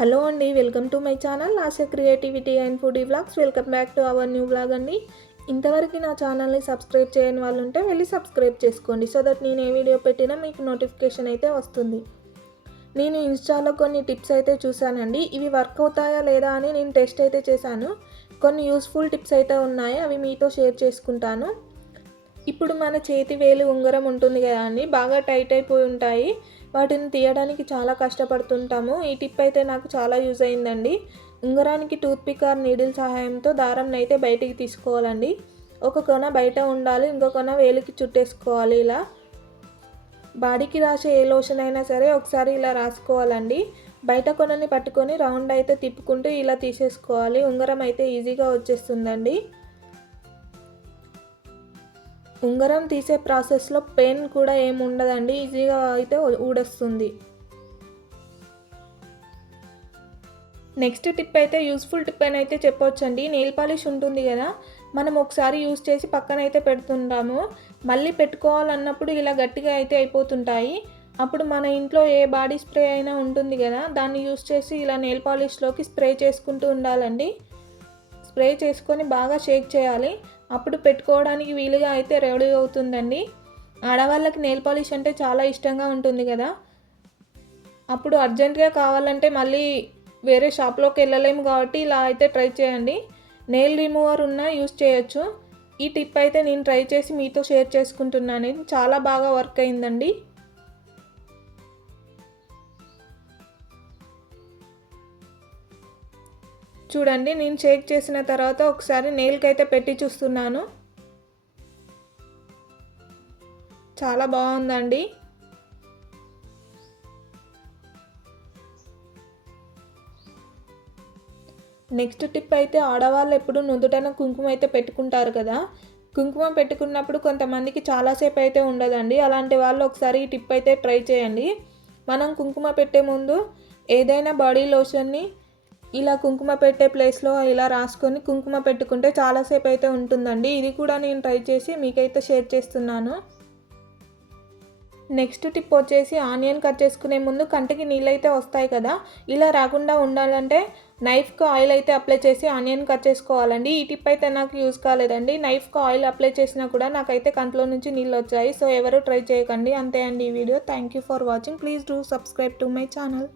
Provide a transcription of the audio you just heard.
Hello అండి, welcome to my channel ASHA creativity and foodie vlogs. Welcome back to our new vlog అండి. ఇంతవరకు నా ఛానల్ని సబ్స్క్రైబ్ చేయని వాళ్ళు ఉంటే వెళ్ళి సబ్స్క్రైబ్ చేసుకోండి, సో దట్ నేను ఏ వీడియో పెట్టినా మీకు నోటిఫికేషన్ అయితే వస్తుంది. నేను ఇన్స్టాలో కొన్ని టిప్స్ అయితే చూశానండి. ఇవి వర్క్ అవుతాయా లేదా అని నేను టెస్ట్ అయితే చేశాను. కొన్ని యూస్ఫుల్ టిప్స్ అయితే ఉన్నాయి, అవి మీతో షేర్ చేసుకుంటాను. ఇప్పుడు మన చేతి వేలు ఉంగరం ఉంటుంది కదా అండి, బాగా టైట్ అయిపోయి ఉంటాయి. వాటిని తీయడానికి చాలా కష్టపడుతుంటాము. ఈ టిప్ అయితే నాకు చాలా యూజ్ అయిందండి. ఉంగరానికి టూత్పిక్ ఆర్ నీడిల్ సహాయంతో దారంని అయితే బయటికి తీసుకోవాలండి. ఒక కొన బయట ఉండాలి, ఇంకో కొన వేలికి చుట్టేసుకోవాలి. ఇలా బాడీకి రాసే ఏ లోషన్ అయినా సరే ఒకసారి ఇలా రాసుకోవాలండి. బయట కొనని పట్టుకొని రౌండ్ అయితే తిప్పుకుంటూ ఇలా తీసేసుకోవాలి. ఉంగరం అయితే ఈజీగా వచ్చేస్తుందండి. ఉంగరం తీసే ప్రాసెస్లో పెయిన్ కూడా ఏమి ఉండదండి, ఈజీగా అయితే ఊడొస్తుంది. నెక్స్ట్ టిప్ అయితే యూస్ఫుల్ టిప్ అని అయితే చెప్పొచ్చండి. నెయిల్ పాలిష్ ఉంటుంది కదా, మనం ఒకసారి యూస్ చేసి పక్కన అయితే పెడుతుంటాము. మళ్ళీ పెట్టుకోవాలన్నప్పుడు ఇలా గట్టిగా అయితే అయిపోతుంటాయి. అప్పుడు మన ఇంట్లో ఏ బాడీ స్ప్రే అయినా ఉంటుంది కదా, దాన్ని యూస్ చేసి ఇలా నెయిల్ పాలిష్లోకి స్ప్రే చేసుకుంటూ ఉండాలండి. స్ప్రే చేసుకొని బాగా షేక్ చేయాలి. అప్పుడు పెట్టుకోవడానికి వీలుగా అయితే రెడీ అవుతుందండి. ఆడవాళ్ళకి నెయిల్ పాలిష్ అంటే చాలా ఇష్టంగా ఉంటుంది కదా, అప్పుడు అర్జెంటుగా కావాలంటే మళ్ళీ వేరే షాప్లోకి వెళ్ళలేము కాబట్టి ఇలా అయితే ట్రై చేయండి. నెయిల్ రిమూవర్ ఉన్నా యూస్ చేయొచ్చు. ఈ టిప్ అయితే నేను ట్రై చేసి మీతో షేర్ చేసుకుంటున్నాను. చాలా బాగా వర్క్ అయిందండి. చూడండి, నేను షేక్ చేసిన తర్వాత ఒకసారి నెయిల్కి అయితే పెట్టి చూస్తున్నాను. చాలా బాగుందండి. నెక్స్ట్ టిప్ అయితే ఆడవాళ్ళు ఎప్పుడు నుదుటన కుంకుమ అయితే పెట్టుకుంటారు కదా, కుంకుమ పెట్టుకున్నప్పుడు కొంతమందికి చాలాసేపు అయితే ఉండదండి. అలాంటి వాళ్ళు ఒకసారి ఈ టిప్ అయితే ట్రై చేయండి. మనం కుంకుమ పెట్టే ముందు ఏదైనా బాడీ లోషన్ని ఇలా కుంకుమ పెట్టే ప్లేస్లో ఇలా రాసుకొని కుంకుమ పెట్టుకుంటే చాలాసేపు అయితే ఉంటుందండి. ఇది కూడా నేను ట్రై చేసి మీకైతే షేర్ చేస్తున్నాను. నెక్స్ట్ టిప్ వచ్చేసి ఆనియన్ కట్ చేసుకునే ముందు కంటికి నీళ్ళు అయితే వస్తాయి కదా, ఇలా రాకుండా ఉండాలంటే నైఫ్కి ఆయిల్ అయితే అప్లై చేసి ఆనియన్ కట్ చేసుకోవాలండి. ఈ టిప్ అయితే నాకు యూజ్ కాలేదండి. నైఫ్కి ఆయిల్ అప్లై చేసినా కూడా నాకైతే కంట్లో నుంచి నీళ్ళు వచ్చాయి. సో ఎవరు ట్రై చేయకండి. అంతే అండి ఈ video. Thank you for watching. Please do subscribe to my channel.